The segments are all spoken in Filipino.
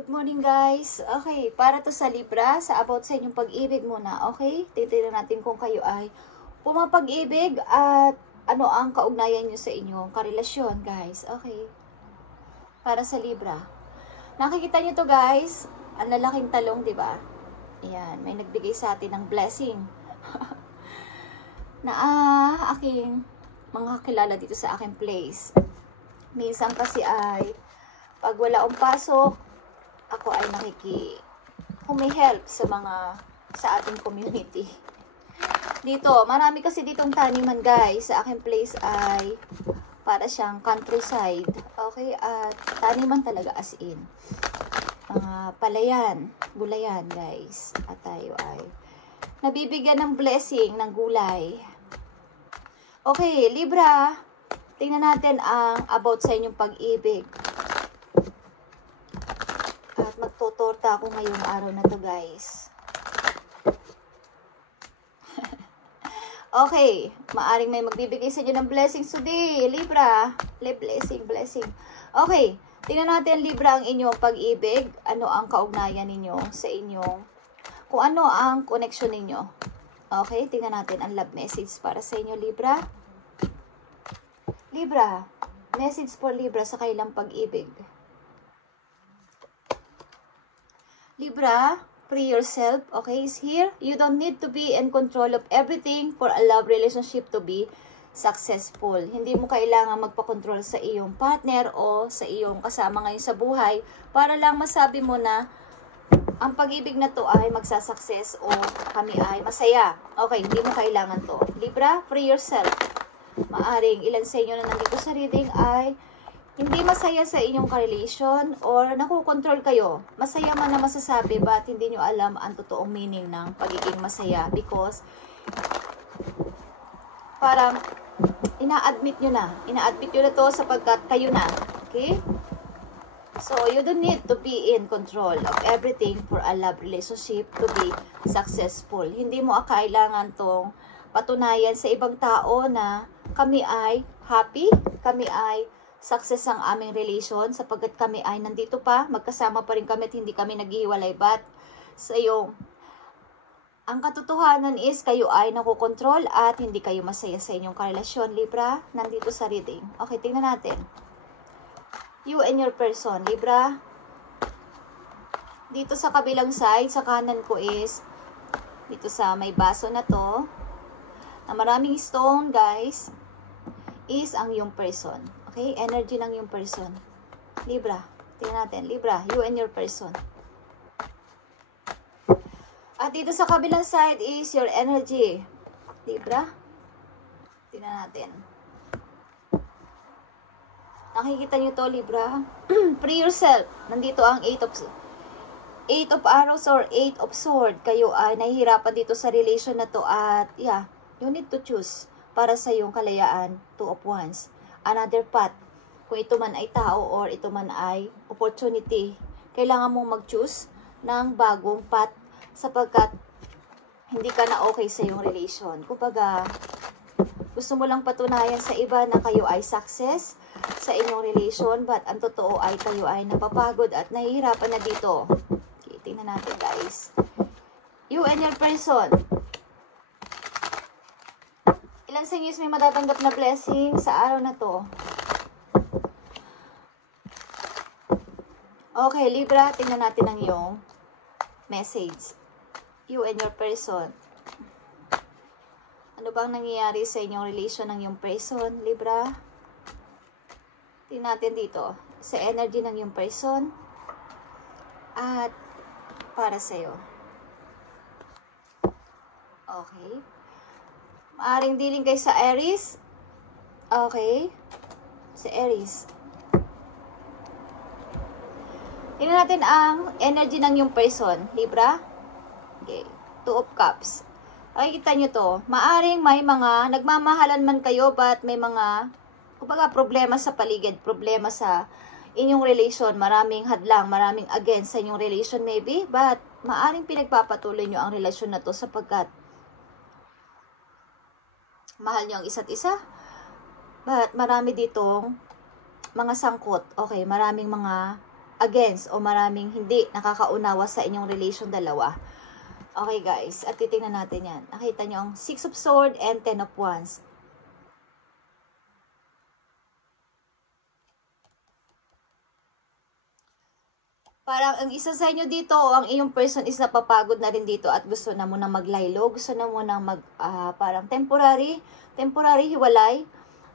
Good morning guys. Okay, para to sa Libra, sa about sa inyong pag-ibig muna. Okay, titignan natin kung kayo ay pumapag-ibig at ano ang kaugnayan nyo sa inyong karelasyon guys. Okay, para sa Libra. Nakikita nyo to guys, ang lalaking talong, di ba? Ayan, may nagbigay sa atin ng blessing. Na aking mga kakilala dito sa aking place. Minsan kasi ay pag wala akong pasok, ako ay humihelp sa ating community. Dito, marami kasi ditong taniman guys. Sa aking place ay para siyang countryside. Okay, at taniman talaga as in. Palayan, gulayan guys. At tayo ay nabibigyan ng blessing ng gulay. Okay, Libra, tingnan natin ang about sa inyong pag-ibig. At magtutorta ako ngayong araw na to guys. Okay, maaring may magbibigay sa inyo ng blessings today, Libra. Blessing. Okay, tingnan natin Libra ang inyong pag-ibig. Ano ang kaugnayan ninyo sa inyong, kung ano ang connection ninyo. Okay, tingnan natin ang love message para sa inyo Libra. Libra, message for Libra sa kailang pag-ibig. Libra, free yourself, okay, is here. You don't need to be in control of everything for a love relationship to be successful. Hindi mo kailangan magpa-control sa iyong partner o sa iyong kasama ngayon sa buhay para lang masabi mo na ang pag-ibig na to ay magsasucess o kami ay masaya. Okay, hindi mo kailangan to. Libra, free yourself. Maaring ilan sa inyo na nandito sa reading ay hindi masaya sa inyong ka-relation or nakukontrol kayo. Masaya man na masasabi but hindi nyo alam ang totoong meaning ng pagiging masaya because parang ina-admit nyo na. Ina-admit nyo na to sapagkat kayo na. Okay? So, you don't need to be in control of everything for a love relationship to be successful. Hindi mo kailangan tong patunayan sa ibang tao na kami ay happy, kami ay success ang aming relation sapagkat kami ay nandito pa, magkasama pa rin kami at hindi kami naghihiwalay. But sa iyo, ang katotohanan is kayo ay nakokontrol at hindi kayo masaya sa inyong karelasyon, Libra, nandito sa reading. Okay, tingnan natin. You and your person, Libra. Dito sa kabilang side, sa kanan ko is, dito sa may baso na to, na maraming stone, guys, is ang yung person. Okay, energy ng yung person. Libra, tingnan natin. Libra, you and your person. At dito sa kabilang side is your energy. Libra, tingnan natin. Nakikita nyo to, Libra? Free yourself. Nandito ang 8 of arrows or 8 of sword. Kayo ay nahihirapan dito sa relation na to at yeah, you need to choose para sa iyong kalayaan. 2 of wands. Another path. Kung ito man ay tao or ito man ay opportunity, kailangan mong mag-choose ng bagong path sapagkat hindi ka na okay sa iyong relation. Kumbaga, gusto mo lang patunayan sa iba na kayo ay success sa inyong relation but ang totoo ay kayo ay napapagod at nahihirapan na dito. Okay, tingnan natin guys. You and your person. Ilan sa inyo may matatanggap na blessing sa araw na to? Okay, Libra, tingnan natin ang iyong message. You and your person. Ano bang nangyayari sa inyong relation ng iyong person, Libra? Tingnan natin dito. Sa energy ng iyong person. At para sa'yo. Okay. Maaring dealing kayo sa Aries. Okay. Sa Aries. Tingnan natin ang energy ng yung person, Libra. Okay. 2 of Cups. Okay, kita nyo to. Maaring may mga nagmamahalan man kayo but may mga kumbaga problema sa paligid, problema sa inyong relation. Maraming hadlang, maraming against sa inyong relation maybe. But maaring pinagpapatuloy nyo ang relasyon na to sapagkat mahal nyo ang isa't isa. But marami ditong mga sangkot. Okay, maraming mga against o maraming hindi nakakaunawa sa inyong relation dalawa. Okay guys, at titingnan natin yan. Nakita nyo ang 6 of Swords and 10 of Wands. Parang ang isa sa inyo dito, ang iyong person is napapagod na rin dito at gusto na mo na maglaylo, gusto na mo na parang temporary hiwalay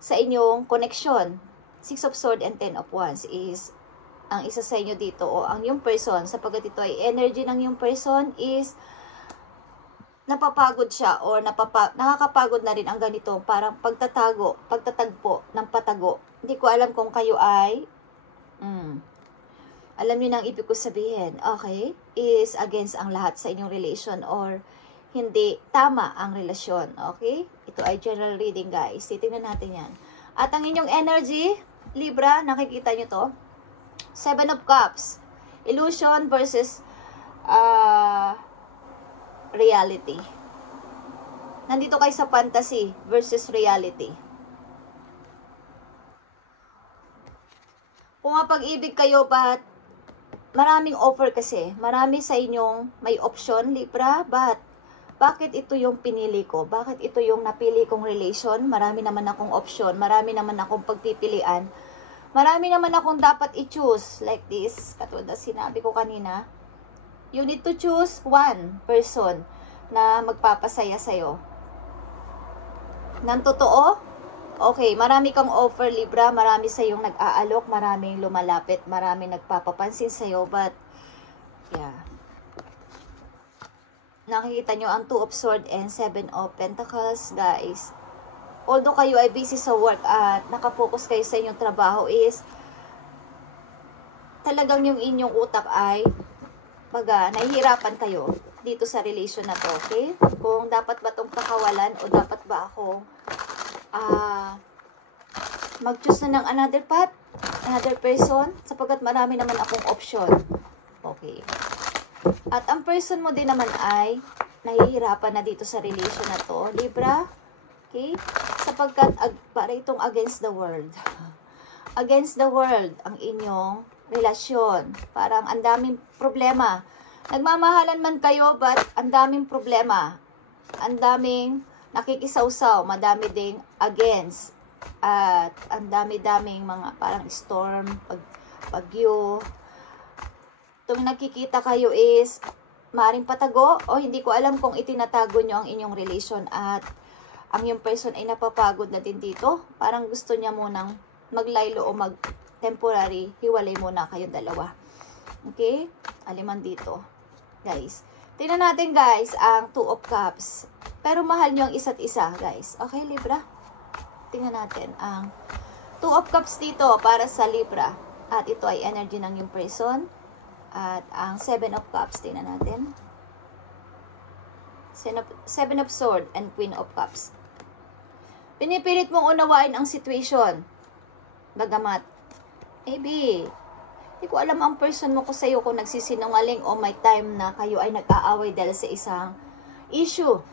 sa inyong connection. 6 of Swords and 10 of Wands is ang isa sa inyo dito o ang iyong person, sapagkat ito ay energy ng iyong person is napapagod siya or nakakapagod na rin ang ganito, parang pagtatagpo ng patago. Hindi ko alam kung kayo ay alam niyo nang ibig ko sabihin, okay? Is against ang lahat sa inyong relation or hindi tama ang relasyon, okay? Ito ay general reading guys. Titingnan natin yan. At ang inyong energy, Libra, nakikita nyo to? 7 of Cups. Illusion versus reality. Nandito kayo sa fantasy versus reality. Pumapag-ibig kayo but maraming offer kasi. Marami sa inyong may option, Libra, but bakit ito yung pinili ko? Bakit ito yung napili kong relation? Marami naman akong option. Marami naman akong pagpipilian. Marami naman akong dapat i-choose. Like this. Katulad na sinabi ko kanina. You need to choose one person na magpapasaya sa'yo. Nang totoo? Okay, marami kang offer, Libra. Marami sa'yong nag-aalok. Maraming lumalapit. Maraming nagpapapansin sa'yo. But, yeah. Nakikita nyo ang 2 of Swords and 7 of Pentacles, guys. Although kayo ay busy sa work at nakafocus kayo sa inyong trabaho is talagang yung inyong utak ay nahihirapan kayo dito sa relation na to, okay? Kung dapat ba itong pakawalan o dapat ba akong mag-choose na ng another path, another person, sapagkat marami naman akong option. Okay. At ang person mo din naman ay nahihirapan na dito sa relation na to, Libra. Okay? Sapagkat para itong against the world. Against the world ang inyong relasyon. Parang ang daming problema. Nagmamahalan man kayo but ang daming problema. Ang daming nakikisawsaw, madami ding against. At ang dami-daming mga parang storm, bagyo. Itong nakikita kayo is maring patago o hindi ko alam kung itinatago nyo ang inyong relation at ang yung person ay napapagod na din dito. Parang gusto niya munang maglaylo o mag-temporary, hiwalay muna kayong dalawa. Okay? Aliman dito. Guys. Tingnan natin guys ang 2 of Cups. Pero mahal nyo ang isa't isa guys. Okay Libra? Tingnan natin ang 2 of Cups dito para sa Libra. At ito ay energy ng yung person. At ang 7 of Cups, tingnan natin. 7 of Swords and Queen of Cups. Pinipilit mong unawain ang situation. Bagamat, maybe, hindi ko alam ang person mo ko sa'yo kung nagsisinungaling o may time na kayo ay nag-aaway dahil sa isang issue.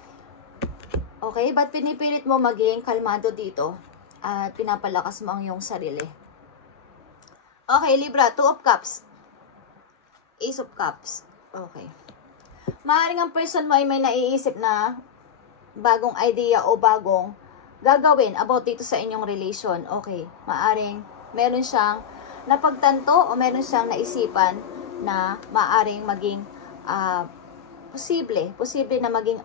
Okay? But pinipilit mo maging kalmado dito at pinapalakas mo ang iyong sarili. Okay, Libra, 2 of Cups. Ace of Cups. Okay. Maaaring ang person mo ay may naiisip na bagong idea o bagong gagawin about dito sa inyong relation. Okay. Maaaring meron siyang napagtanto o meron siyang naisipan na maaaring maging posible na maging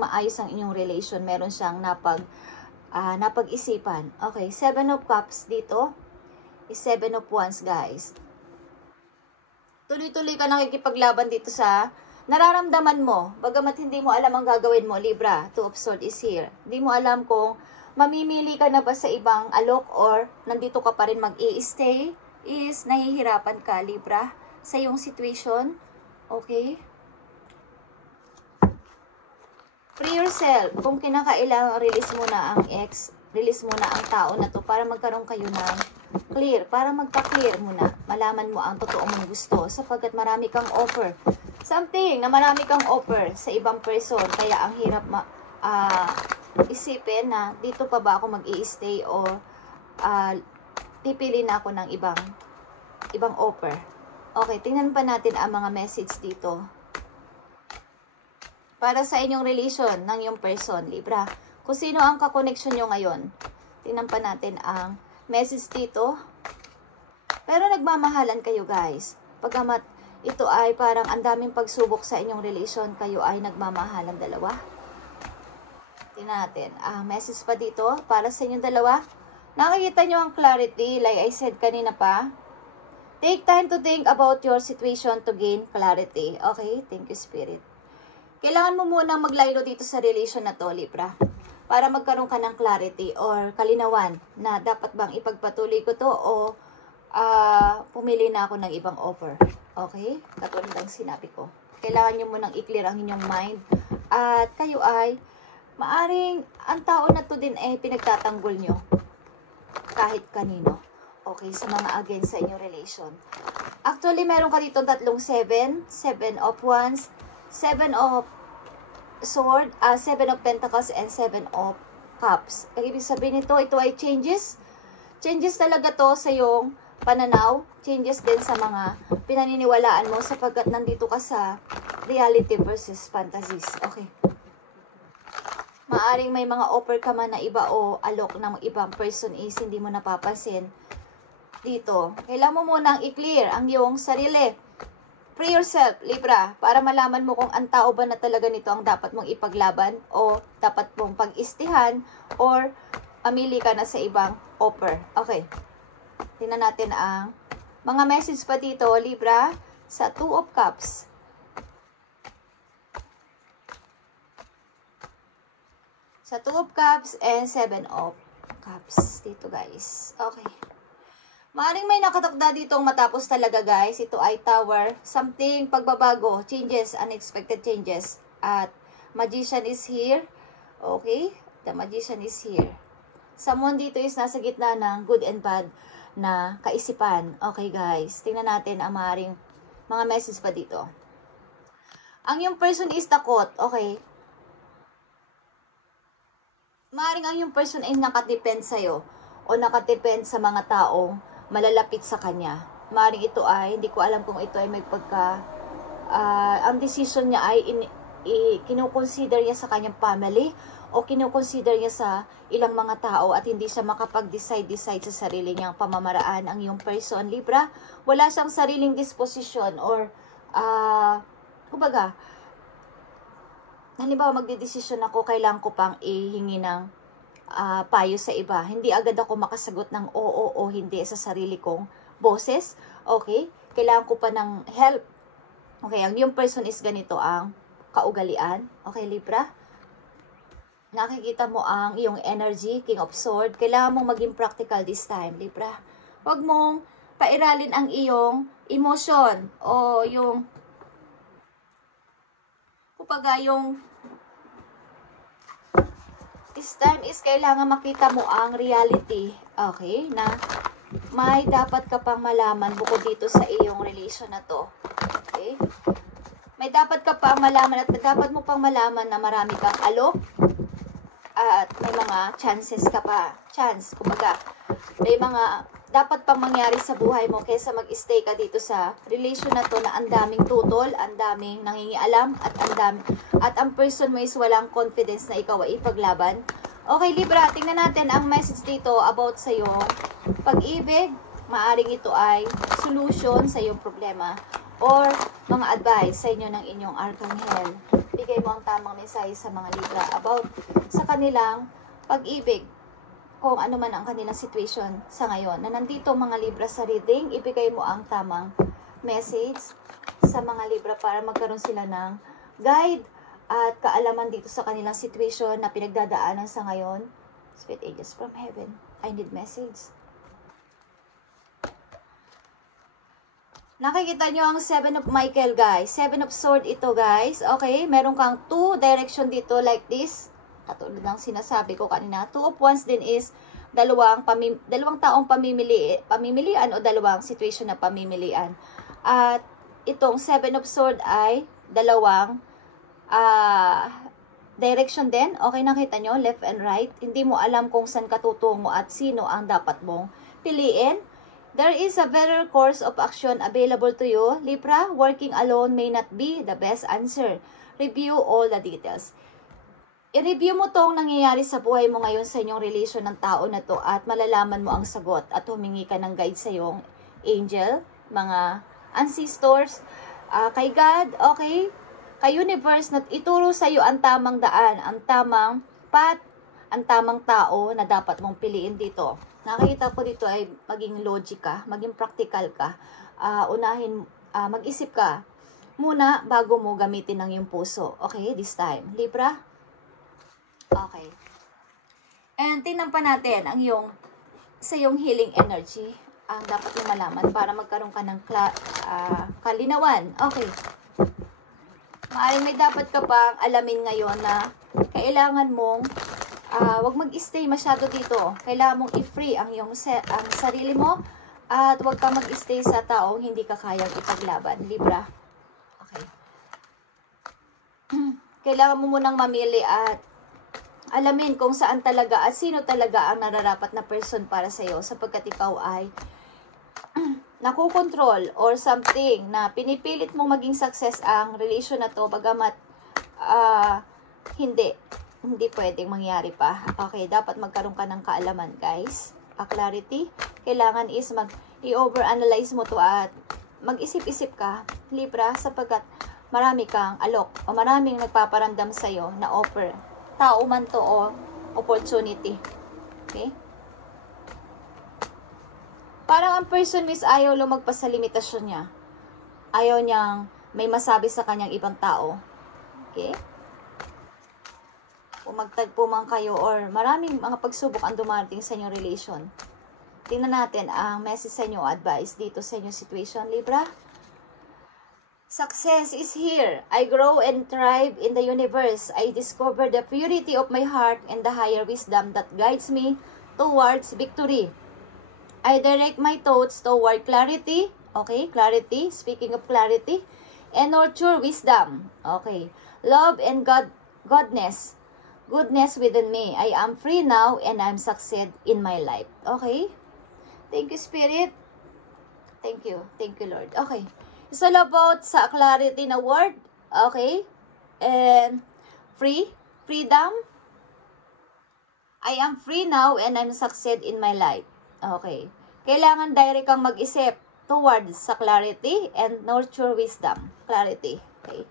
maayos ang inyong relation. Meron siyang napag-isipan. Okay. 7 of Cups dito is 7 of Wands, guys. Tuloy-tuloy ka nakikipaglaban dito sa nararamdaman mo. Bagamat hindi mo alam ang gagawin mo, Libra. 2 of Swords is here. Hindi mo alam kung mamimili ka na ba sa ibang alok or nandito ka pa rin mag-i-stay. Is nahihirapan ka, Libra, sa iyong situation. Okay? Free yourself. Kung kinakailangan, release mo na ang ex. Release mo na ang tao na to para magkaroon kayo ng clear, para magpa-clear muna. Malaman mo ang totoo mong gusto sapagkat marami kang offer. Something na marami kang offer sa ibang person. Kaya ang hirap isipin na dito pa ba ako mag-i-stay o pipili na ako ng ibang ibang offer. Okay, tingnan pa natin ang mga message dito. Para sa inyong relation ng yung person, Libra. Kung sino ang kakoneksyon nyo ngayon. Tingnan pa natin ang message dito. Pero nagmamahalan kayo, guys. Pagkamat ito ay parang ang daming pagsubok sa inyong relation, kayo ay nagmamahalan dalawa. Tingnan natin. Message pa dito para sa inyong dalawa. Nakikita nyo ang clarity, like I said kanina pa. Take time to think about your situation to gain clarity. Okay? Thank you, Spirit. Kailangan mo munang maglaylo dito sa relation na to, Libra. Para magkaroon ka ng clarity or kalinawan na dapat bang ipagpatuloy ko to o pumili na ako ng ibang offer. Okay? Katulad ng sinabi ko. Kailangan nyo munang i-clear ang inyong mind. At kayo ay, maaring ang tao na to din ay pinagtatanggol nyo. Kahit kanino. Okay, sa mga against sa inyong relation. Actually, meron ka dito tatlong 7 of Wands, 7 of Sword, 7 of Pentacles, and 7 of Cups. Ang ibig sabihin nito, ito ay changes. Changes talaga to sa iyong pananaw. Changes din sa mga pinaniniwalaan mo sapagkat nandito ka sa reality versus fantasies. Okay. Maaring may mga offer ka man na iba o alok ng ibang person is hindi mo napapansin. Dito, kailangan mo munang i-clear ang iyong sarili. Free yourself, Libra, para malaman mo kung ang tao ba na talaga nito ang dapat mong ipaglaban o dapat mong pag-istihan or amili ka na sa ibang offer. Okay. Tingnan natin ang mga message pa dito, Libra, sa 2 of Cups. Sa 2 of Cups and 7 of Cups. Dito, guys. Okay. Maaring may nakatakda ditong matapos talaga, guys. Ito ay Tower. Something, pagbabago, changes, unexpected changes. At Magician is here. Okay? The Magician is here. Someone dito is nasa gitna ng good and bad na kaisipan. Okay, guys. Tingnan natin ang maaring mga message pa dito. Ang yung person is takot. Okay? Maaring ang yung person ay nakadepend sa'yo o nakadepend sa mga taong malalapit sa kanya. Maaring ito ay, hindi ko alam kung ito ay may pagka, ang decision niya ay kinukonsider niya sa kanyang family o kinukonsider niya sa ilang mga tao at hindi siya makapag-decide sa sarili niyang pamamaraan. Ang iyong person, Libra, wala siyang sariling disposition or, kumbaga, halimbawa magdedesisyon ako, kailangan ko pang ihingi ng payo sa iba. Hindi agad ako makasagot ng oo o hindi sa sarili kong boses. Okay? Kailangan ko pa ng help. Okay, ang yung person is ganito ang kaugalian. Okay, Libra? Nakikita mo ang iyong energy, King of Swords. Kailangan mong maging practical this time, Libra. Huwag mong pairalin ang iyong emotion o yung kumbaga yung this time is kailangan makita mo ang reality, okay, na may dapat ka pang malaman bukod dito sa iyong relation na to, okay? May dapat ka pang malaman at dapat mo pang malaman na marami kang alok at may mga chances ka pa, kumbaga, may mga dapat pang mangyari sa buhay mo kaysa mag-stay ka dito sa relation na to na ang daming tutol, ang daming nangingialam, at ang person mo is walang confidence na ikaw ay ipaglaban. Okay, Libra, tingnan natin ang message dito about sa iyong pag-ibig. Maaring ito ay solution sa iyong problema or mga advice sa inyo ng inyong Archangel. Bigay mo ang tamang mensahe sa mga Libra about sa kanilang pag-ibig. Kung ano man ang kanilang situation sa ngayon. Na nandito mga Libra sa reading, ibigay mo ang tamang message sa mga Libra para magkaroon sila ng guide at kaalaman dito sa kanilang situation na pinagdadaanan sa ngayon. Spirit Angels from Heaven, I need message. Nakikita nyo ang 7 of Michael, guys. 7 of Sword ito, guys. Okay, meron kang 2 direction dito like this. Katulad ng sinasabi ko kanina. 2 of Wands din is dalawang taong pamimilian o dalawang situation na pamimilian. At itong 7 of Sword ay dalawang direction din. Okay, nakita nyo? Left and right. Hindi mo alam kung saan ka tutungo at sino ang dapat mong piliin. There is a better course of action available to you. Libra, working alone may not be the best answer. Review all the details. I-review mo tong nangyayari sa buhay mo ngayon sa inyong relasyon ng tao na to at malalaman mo ang sagot at humingi ka ng guide sa iyong angel, mga ancestors, kay God, okay? Kay universe na ituro sa iyo ang tamang daan, ang tamang path, ang tamang tao na dapat mong piliin dito. Nakita ko dito ay maging logic ka, maging practical ka, mag-isip ka muna bago mo gamitin ang iyong puso. Okay, this time. Libra? Okay. And tingnan pa natin ang sa iyong healing energy ang dapat mong malaman para magkaroon ka ng kalinawan. Okay. Maaaring may dapat ka pang alamin ngayon na kailangan mong wag mag-stay masyado dito. Kailangan mong i-free ang sarili mo at wag ka mag-stay sa taong hindi ka kayang ipaglaban. Libra. Okay. Kailangan mo munang mamili at alamin kung saan talaga at sino talaga ang nararapat na person para sa iyo sapagkat ikaw ay nakukontrol or something na pinipilit mong maging success ang relation na to bagamat hindi pwedeng mangyari pa. Okay, dapat magkaroon ka ng kaalaman, guys. Clarity. Kailangan is i-overanalyze mo to at mag-isip-isip ka, Libra, sapagkat marami kang alok o maraming nagpaparamdam sa'yo na offer. Tao man to o opportunity. Okay? Parang ang person miss ayaw lumagpas sa limitasyon niya. Ayaw niyang may masabi sa kanyang ibang tao. Okay? Kung magtagpo man kayo or maraming mga pagsubok ang dumarating sa inyong relation. Tingnan natin ang message sa inyo, advice dito sa inyong situation, Libra. Success is here. I grow and thrive in the universe. I discover the purity of my heart and the higher wisdom that guides me towards victory. I direct my thoughts toward clarity. Okay, clarity. Speaking of clarity. And nurture wisdom. Okay. Love and goodness within me. I am free now and I'm succeed in my life. Okay? Thank you, Spirit. Thank you. Thank you, Lord. Okay. It's all about sa clarity na word. Okay? And freedom. I am free now and I'm succeed in my life. Okay. Kailangan direct kang mag-isip towards sa clarity and nurture wisdom. Clarity. Okay.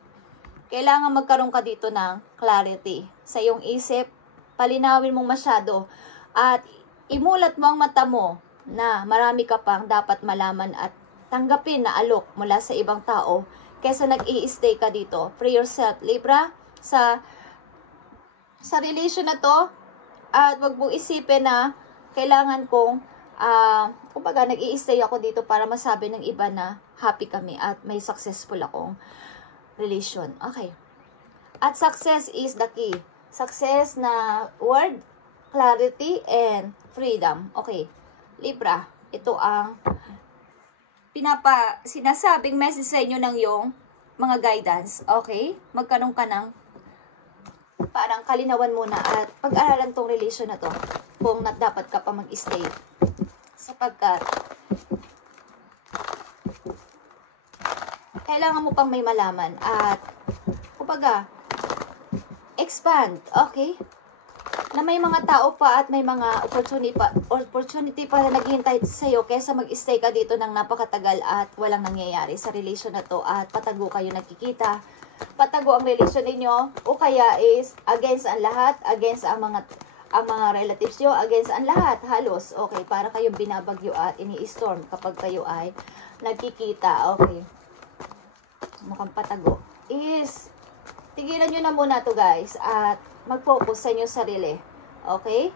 Kailangan magkaroon ka dito ng clarity sa iyong isip. Palinawin mong masyado. At imulat mo ang mata mo na marami ka pang dapat malaman at tanggapin na alok mula sa ibang tao kaysa nag-i-stay ka dito. Free yourself, Libra, sa relation na to. At wag mo isipin na kailangan kong kumbaga nag-i-stay ako dito para masabi ng iba na happy kami at may successful akong relation. Okay. At success is the key. Success na word, clarity, and freedom. Okay. Libra, ito ang sinasabing message sa inyo ng yung mga guidance. Okay? Magkaroon ka ng parang kalinawan muna at pag-aralan tong relation na to kung dapat ka pa mag-stay. Sapagkat kailangan mo pang may malaman at kumbaga expand, okay? Na may mga tao pa at may mga opportunity pa na naghihintay sa iyo kaysa mag-stay ka dito ng napakatagal at walang nangyayari sa relation na to at patago kayo nagkikita. Patago ang relation ninyo o kaya is against ang lahat, against ang mga relatives nyo, against ang lahat halos. Okay, para kayong binabagyo at ini-storm kapag kayo ay nagkikita. Okay. Mukhang patago. Is tigilan nyo na muna to, guys, at mag-focus sa inyong sarili. Okay?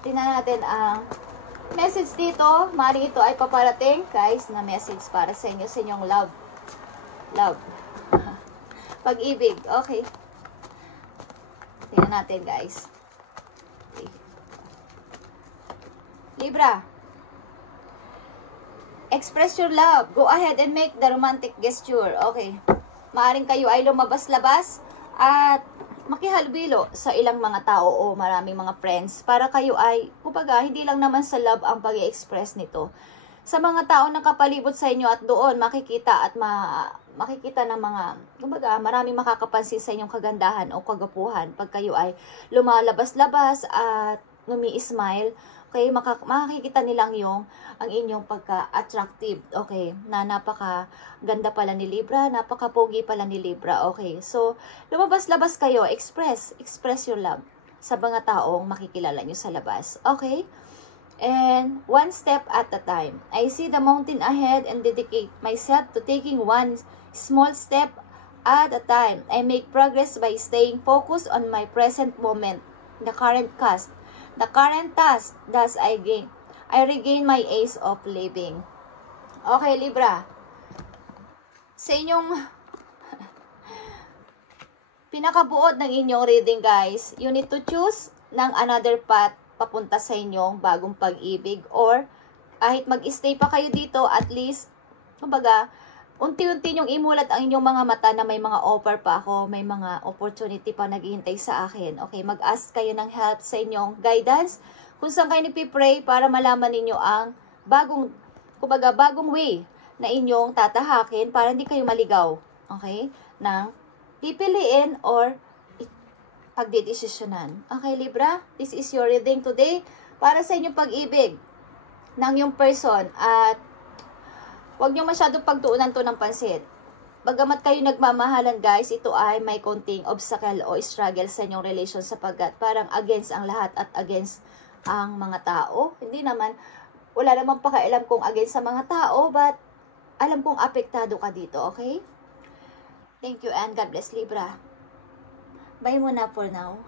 Tingnan natin ang message dito. Mari ito ay paparating, guys, na message para sa inyo, sa inyong love. Love. Pag-ibig. Okay. Tingnan natin, guys. Okay. Libra. Express your love. Go ahead and make the romantic gesture. Okay. Maaring kayo ay lumabas-labas at makihalubilo sa ilang mga tao o maraming mga friends para kayo ay, kumbaga, hindi lang naman sa love ang pag-i-express nito. Sa mga tao na kapalibot sa inyo at doon makikita at makikita ng mga, kumbaga, maraming makakapansin sa inyong kagandahan o kagapuhan pag kayo ay lumalabas-labas at ngumi-smile. Okay, makikita nilang ang inyong pagka-attractive, okay, na napaka-ganda pala ni Libra, napaka-pogi pala ni Libra, okay. So, lumabas-labas kayo, express your love sa mga taong makikilala nyo sa labas, okay. And one step at a time. I see the mountain ahead and dedicate myself to taking one small step at a time. I make progress by staying focused on my present moment, the current task, thus I regain my ace of living. Okay, Libra. Sa inyong pinakabuod ng inyong reading, guys, you need to choose ng another path papunta sa inyong bagong pag-ibig, or kahit mag-stay pa kayo dito, at least, kumbaga, unti-unti nyong imulat ang inyong mga mata na may mga offer pa ako, may mga opportunity pa naghihintay sa akin. Okay, mag-ask kayo ng help sa inyong guidance, kung saan kayo nagpipray para malaman ninyo ang bagong way na inyong tatahakin para hindi kayo maligaw, okay, ng pipiliin or pagdidesisyonan. Okay, Libra, this is your reading today para sa inyong pag-ibig ng yung person, at huwag nyo masyadong pagtuunan to ng pansin. Bagamat kayo nagmamahalan, guys, ito ay may konting obstacle o struggle sa inyong relation sapagkat parang against ang lahat at against ang mga tao. Hindi naman, wala namang pakialam kung against sa mga tao, but alam kong apektado ka dito, okay? Thank you and God bless, Libra. Bye muna for now.